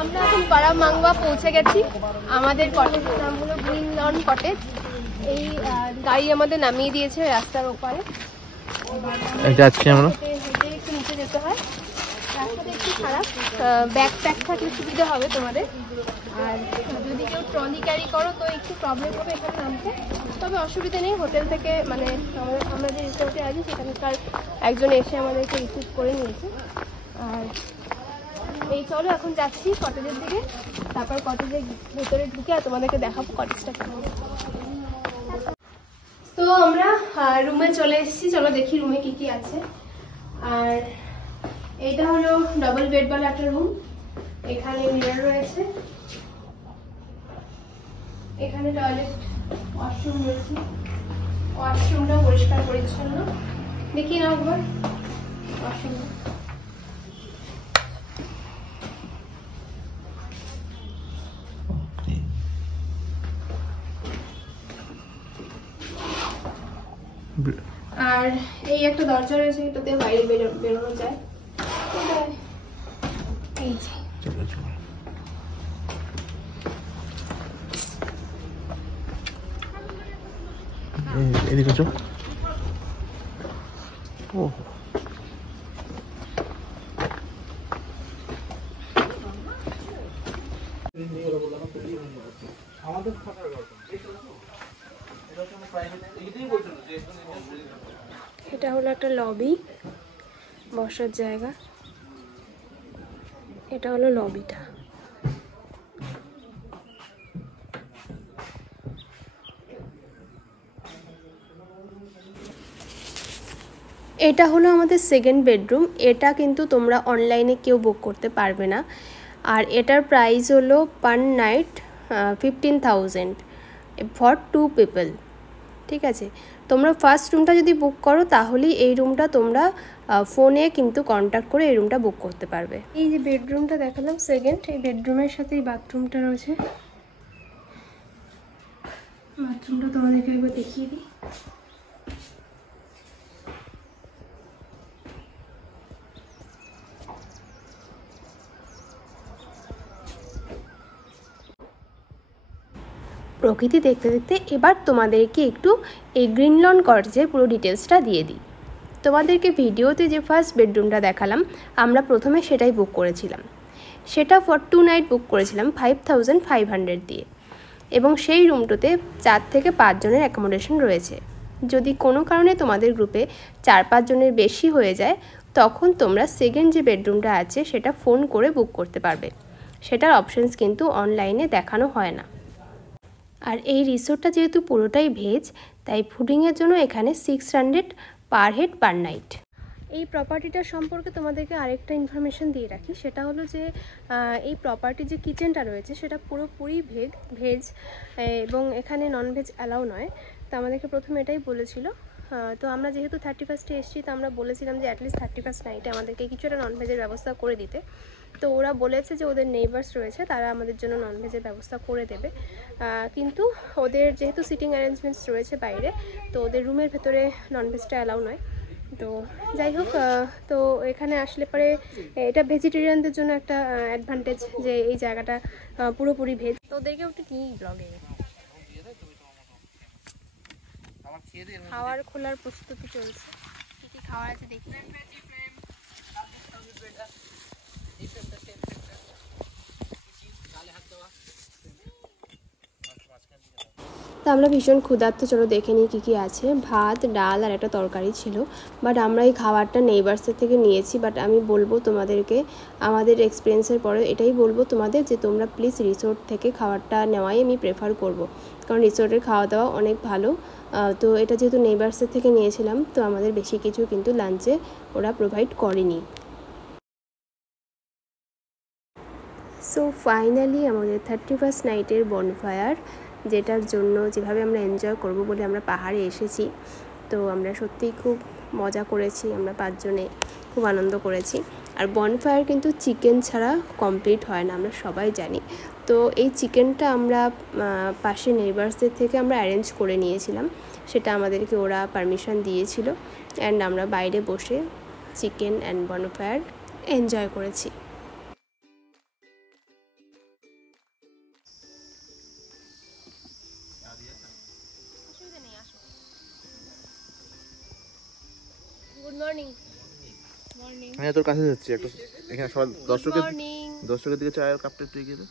আমরা এখন বারামাংবা পৌঁছে গেছি। আমাদের কটেজের নাম হলো গ্রিন লন কটেজ। এই গাড়ি আমাদের নামিয়ে দিয়েছে রাস্তার ওপারে। এটা আজকে আমরা হেঁটে একটু নিচে যেতে হয়, রাস্তাটা একটু খারাপ। ব্যাগ প্যাক থাকলে সুবিধা হবে তোমাদের। আর যদি কেউ ট্রলি ক্যারি করো তো একটু প্রবলেম হবে এখানে নামতে, তবে অসুবিধা নেই। হোটেল থেকে মানে আমরা যে রিসোর্টে আছি সেখানকার একজন এসে আমাদেরকে রিসিভ করে নিয়েছে। আর এই চলো এখন যাচ্ছি কটেজের দিকে, তারপর কটেজের ভেতরে ঢুকে আর তোমাদেরকে দেখাবো কটেজটা কেমন। তো আমরা রুমে চলে এসেছি, চলো দেখি রুমে কি কি আছে। আর এইটা হলো ডাবল বেড वाला একটা রুম। এখানে মিরর রয়েছে, এখানে টয়লেট ওয়াশরুম রয়েছে। ওয়াশরুমটা পরিষ্কার পরিচ্ছন্ন, দেখি নাও একবার ওয়াশরুম। আর এই একটা দরজা রয়েছে, এটাতে বাইরে বেরোনো যায়। এই যে এদিকে চো। ও এটা হলো একটা লবি, বসার জায়গা। এটা হলো লবিটা। এটা হলো আমাদের সেকেন্ড বেডরুম। এটা কিন্তু তোমরা অনলাইনে কেউ বুক করতে পারবে না। আর এটার প্রাইস হলো পার নাইট 15,000 ফর 2 পিপল। ঠিক আছে, তোমরা ফার্স্ট রুমটা যদি বুক করো তাহলেই এই রুমটা তোমরা ফোনে কিন্তু কন্ট্যাক্ট করে এই রুমটা বুক করতে পারবে। এই যে বেডরুমটা দেখালাম সেকেন্ড, এই বেডরুমের সাথে এই বাথরুমটা রয়েছে। বাথরুমটা তোমাদেরকে একবার দেখিয়ে দিই। প্রকৃতি দেখতে দেখতে এবার তোমাদেরকে একটু এই গ্রিন লন কটেজের পুরো ডিটেলসটা দিয়ে দিই। তোমাদেরকে ভিডিওতে যে ফার্স্ট বেডরুমটা দেখালাম আমরা প্রথমে সেটাই বুক করেছিলাম। সেটা ফর 2 নাইট বুক করেছিলাম 5,500 দিয়ে, এবং সেই রুমটাতে 4 থেকে 5 জনের অ্যাকোমোডেশন রয়েছে। যদি কোনো কারণে তোমাদের গ্রুপে 4-5 জনের বেশি হয়ে যায় তখন তোমরা সেকেন্ড যে বেডরুমটা আছে সেটা ফোন করে বুক করতে পারবে। সেটার অপশানস কিন্তু অনলাইনে দেখানো হয় না। আর এই রিসোর্টটা যেহেতু পুরোটাই ভেজ, তাই ফুডিংয়ের জন্য এখানে 600 পার হেড পার নাইট। এই প্রপার্টিটার সম্পর্কে তোমাদেরকে আরেকটা ইনফরমেশন দিয়ে রাখি, সেটা হলো যে এই প্রপার্টির যে কিচেনটা রয়েছে সেটা পুরোপুরি ভেজ, এবং এখানে ননভেজ অ্যালাউ নয়। তো আমাদেরকে প্রথমে এটাই বলেছিল। তো আমরা যেহেতু 31st এসেছি, তো আমরা বলেছিলাম যে অ্যাটলিস্ট 31st নাইটে আমাদেরকে কিছুটা ননভেজের ব্যবস্থা করে দিতে। তো ওরা বলেছে যে ওদের নেইবার্স রয়েছে, তারা আমাদের জন্য ননভেজের ব্যবস্থা করে দেবে। কিন্তু ওদের যেহেতু সিটিং অ্যারেঞ্জমেন্টস রয়েছে বাইরে, তো ওদের রুমের ভেতরে ননভেজটা অ্যালাউ নয়। তো যাই হোক, তো এখানে আসলে পরে এটা ভেজিটেরিয়ানদের জন্য একটা অ্যাডভান্টেজ যে এই জায়গাটা পুরোপুরি ভেজ। তো ওদেরকেও একটু কি ব্লগে খাওয়ার খোলার প্রস্তুতি চলছে। কী কী খাওয়ার আছে দেখি। তো আমরা ভীষণ ক্ষুধার্ত, চলো দেখে নিই কী কী আছে। ভাত, ডাল আর একটা তরকারি ছিল। বাট আমরা এই খাবারটা নেইবার্সের থেকে নিয়েছি। বাট আমি বলবো তোমাদেরকে, আমাদের এক্সপিরিয়েন্সের পরে এটাই বলবো তোমাদের যে তোমরা প্লিজ রিসোর্ট থেকে খাবারটা নেওয়াই আমি প্রেফার করব, কারণ রিসোর্টের খাওয়া দাওয়া অনেক ভালো। তো এটা যেহেতু নেইবার্সের থেকে নিয়েছিলাম, তো আমাদের বেশি কিছু কিন্তু লাঞ্চে ওরা প্রোভাইড করেনি। সো ফাইনালি আমাদের 31st নাইটের বনফায়ার, যেটার জন্য যেভাবে আমরা এনজয় করব বলে আমরা পাহাড়ে এসেছি, তো আমরা সত্যিই খুব মজা করেছি। আমরা 5 জনে খুব আনন্দ করেছি। আর বনফায়ার কিন্তু চিকেন ছাড়া কমপ্লিট হয় না, আমরা সবাই জানি। তো এই চিকেনটা আমরা পাশে নেইবার্সদের থেকে আমরা অ্যারেঞ্জ করে নিয়েছিলাম, সেটা আমাদেরকে ওরা পারমিশন দিয়েছিল। অ্যান্ড আমরা বাইরে বসে চিকেন অ্যান্ড বনফায়ার এনজয় করেছি। মর্নিং। মর্নিং। হ্যাঁ তোর কাছে যাচ্ছি একটু, এখানে সবাই দর্শকের দিকে চায়ের কাপটা একটু এগিয়ে দে।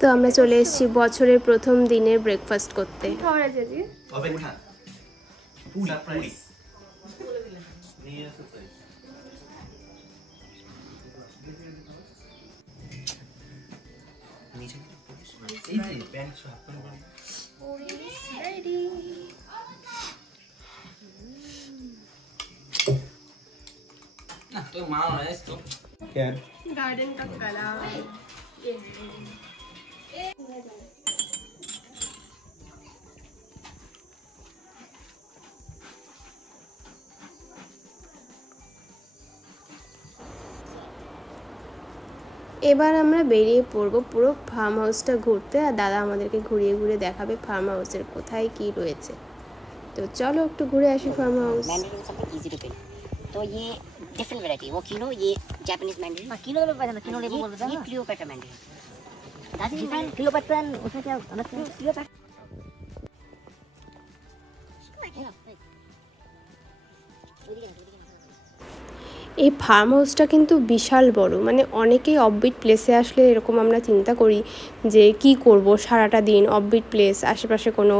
তো আমরা চলে এসেছি বছরের প্রথম দিনের ব্রেকফাস্ট করতে। খাওয়া আছে আজকে অপেক্ষা সারপ্রাইজ নিচে এই যে প্যান্ট সব রেডি। না তো মানা না এসো কেন गार्डन का कला এবার আমরা বেরিয়ে পড়বো পুরো ফার্ম হাউসটা ঘুরতে, আর দাদা আমাদেরকে ঘুরিয়ে ঘুরিয়ে দেখাবে ফার্ম হাউসের কোথায় কি রয়েছে। তো চলো একটু ঘুরে আসি ফার্ম হাউস। तो ये डिफरेंट वैरायटी वो किलो, ये जापानीज मैंडरिन। हां किलो में पता किलो लेबो बोल रहा है। ये क्लियोपेट्रा मैंडरिन दादी जी फाइन क्लियोपेट्रा उसमें क्या अलग है क्लियोपेट्रा। এই ফার্ম হাউসটা কিন্তু বিশাল বড়, মানে অনেকেই অফবিট প্লেসে আসলে এরকম আমরা চিন্তা করি যে কি করব সারাটা দিন, অফবিট প্লেস আশেপাশে কোনো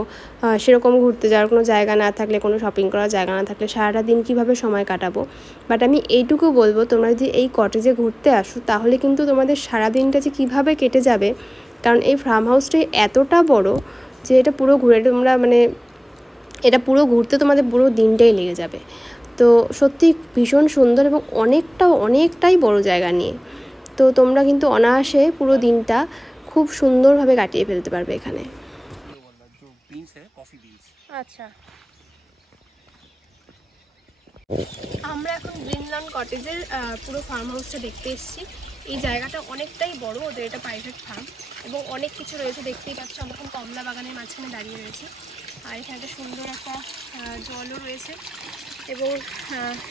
সেরকম ঘুরতে যাওয়ার কোনো জায়গা না থাকলে, কোনো শপিং করার জায়গা না থাকলে সারাটা দিন কিভাবে সময় কাটাবো। বাট আমি এইটুকু বলবো, তোমরা যদি এই কটেজে ঘুরতে আসো তাহলে কিন্তু তোমাদের সারা দিনটা যে কীভাবে কেটে যাবে, কারণ এই ফার্ম হাউসটা এতটা বড় যে এটা পুরো ঘুরে তোমরা মানে এটা পুরো ঘুরতে তোমাদের পুরো দিনটাই লেগে যাবে। তো সত্যি ভীষণ সুন্দর এবং অনেকটাই বড় জায়গা নিয়ে, তো তোমরা কিন্তু অনায়াসে পুরো দিনটা খুব সুন্দরভাবে কাটিয়ে ফেলতে পারবে এখানে। আচ্ছা, আমরা এখন গ্রিনল্যান্ড কটেজের পুরো ফার্ম হাউসটা দেখতে এসেছি। এই জায়গাটা অনেকটাই বড়, ওদের এটা প্রাইভেট ফার্ম এবং অনেক কিছু রয়েছে দেখতেই পাচ্ছ। আমরা এখন কমলা বাগানের মাঝখানে দাঁড়িয়ে রয়েছি, আর এখানে একটা সুন্দর একটা জলও রয়েছে এবং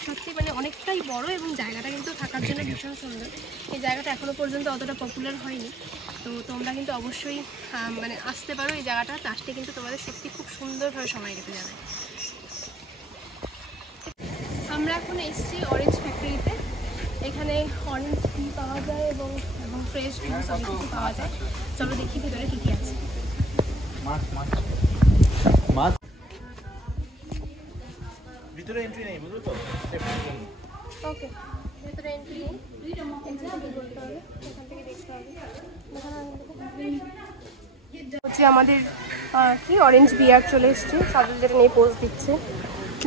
সত্যি মানে অনেকটাই বড় এবং জায়গাটা কিন্তু থাকার জন্য ভীষণ সুন্দর। এই জায়গাটা এখনও পর্যন্ত অতটা পপুলার হয়নি, তো তোমরা কিন্তু অবশ্যই মানে আসতে পারো এই জায়গাটা, আসতে কিন্তু তোমাদের সত্যি খুব সুন্দরভাবে সময় কেটে যাবে। আমরা এখন এসেছি অরেঞ্জ ফ্যাক্টরিতে। এখানে অরেঞ্জ টি পাওয়া যায় এবং ফ্রেশ জুস অনেক কিছু পাওয়া যায়। চলো দেখি ভিতরে কী কী আছে। ভিতরে এন্ট্রি নেই, বুঝলো তো? ওকে, ভিতরে এন্ট্রি নেই, বলতে হবে, এখান থেকে দেখতে হবে। হচ্ছে আমাদের কি অরেঞ্জ বিয়ার চলে এসছে, সাদুলদের নিয়ে পোজ দিচ্ছে।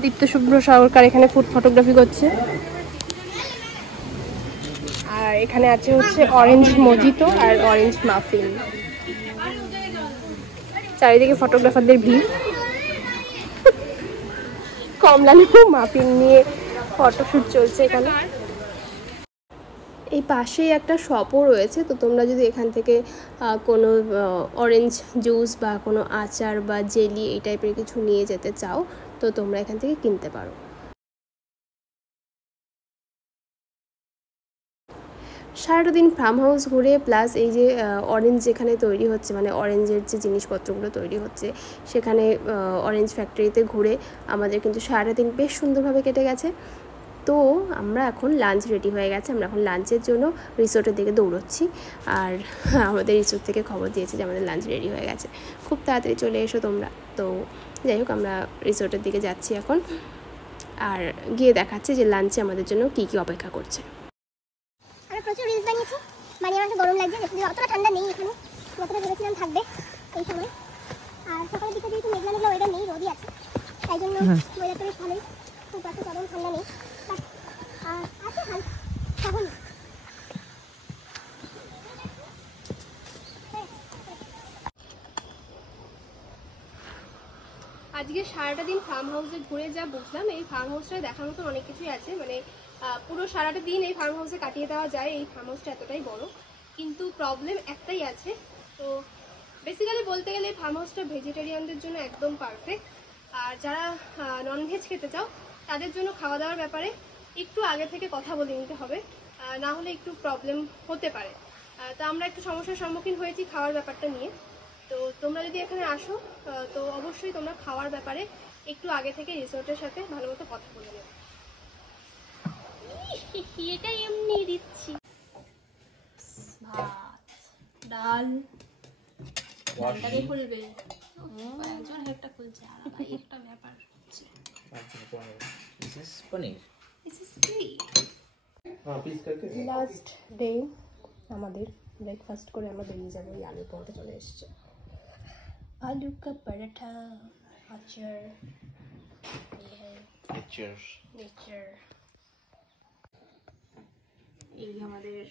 দীপ্ত শুভ্র সরকার এখানে ফুড ফটোগ্রাফি করছে। আর এখানে আছে হচ্ছে অরেঞ্জ মজিতো আর অরেঞ্জ মাফিন। চারিদিকে ফটোগ্রাফারদের ভিড়, কমলা লেবু মাফিন নিয়ে ফটোশ্যুট চলছে এখানে। এই পাশেই একটা শপও রয়েছে, তো তোমরা যদি এখান থেকে কোনো অরেঞ্জ জুস বা কোনো আচার বা জেলি এই টাইপের কিছু নিয়ে যেতে চাও তো তোমরা এখান থেকে কিনতে পারো। সারাটা দিন ফার্ম হাউস ঘুরে প্লাস এই যে অরেঞ্জ যেখানে তৈরি হচ্ছে, মানে অরেঞ্জের যে জিনিসপত্রগুলো তৈরি হচ্ছে সেখানে অরেঞ্জ ফ্যাক্টরিতে ঘুরে আমাদের কিন্তু সারাটা দিন বেশ সুন্দরভাবে কেটে গেছে। তো আমরা এখন লাঞ্চ রেডি হয়ে গেছে, আমরা এখন লাঞ্চের জন্য রিসোর্টের দিকে দৌড়চ্ছি। আর আমাদের রিসোর্ট থেকে খবর দিয়েছে যে আমাদের লাঞ্চ রেডি হয়ে গেছে, খুব তাড়াতাড়ি চলে এসো তোমরা। তো যাই হোক, আমরা রিসোর্টের দিকে যাচ্ছি এখন, আর গিয়ে দেখাচ্ছে যে লাঞ্চে আমাদের জন্য কী কী অপেক্ষা করছে। আমি প্রচুর রিলস বানিয়েছি, মানে আমার গরম লাগছে, অতটা ঠান্ডা নেই এখানে যতটা ভেবেছিলাম থাকবে এই সময়। আর সকালের দিকে যেহেতু মেঘলা মেঘলা ওয়েদার নেই, রোদই আছে, তাই জন্য ওয়েদারটা বেশ ভালোই, খুব একটা চরম ঠান্ডা নেই, বাট আছে হালকা তাহলে। আজকে সারাটা দিন ফার্ম হাউসে ঘুরে যা বুঝলাম, এই ফার্ম হাউসটায় দেখার মতো অনেক কিছুই আছে, মানে পুরো সারাটা দিন এই ফার্ম হাউসে কাটিয়ে দেওয়া যায়। এই ফার্ম হাউসটা এতটাই বড়, কিন্তু প্রবলেম একটাই আছে। তো বেসিক্যালি বলতে গেলে এই ফার্ম হাউসটা ভেজিটেরিয়ানদের জন্য একদম পারফেক্ট, আর যারা ননভেজ খেতে চাও তাদের জন্য খাওয়া দাওয়ার ব্যাপারে একটু আগে থেকে কথা বলে নিতে হবে, না হলে একটু প্রবলেম হতে পারে। তো আমরা একটু সমস্যার সম্মুখীন হয়েছি খাওয়ার ব্যাপারটা নিয়ে। তো তোমরা যদি এখানে আসো তো অবশ্যই তোমরা খাওয়ার ব্যাপারে একটু আগে থেকে রিসোর্টের সাথে ভালো মতো কথা বলে নেবে। এটা এমনি দিচ্ছি। ভাত, ডাল, ডালটাকে খুলবে। একজন একটা খুলছে আর ভাই একটা ব্যাপার হচ্ছে। This is paneer. This is great. हाँ प्लीज करके লাস্ট ডে আমাদের ব্রেকফাস্ট করে আমরা বেরিয়ে যাবো। এই আলুর পরোটা চলে এসছে, আলু কা পরোটা, আচার, Cheers. নেচার। এই আমাদের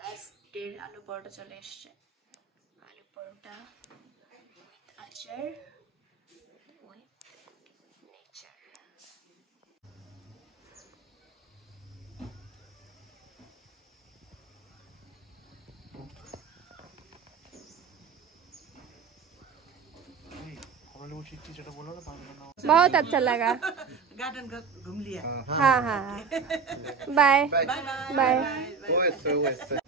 লাস্ট ডে আলু পরোটা চলে এসছে, আলু পরোটা উইথ আচার উইথ নেচার। बहुत अच्छा लगा। गार्डन घूम लिया। हाँ हाँ बाय बाय। ओएस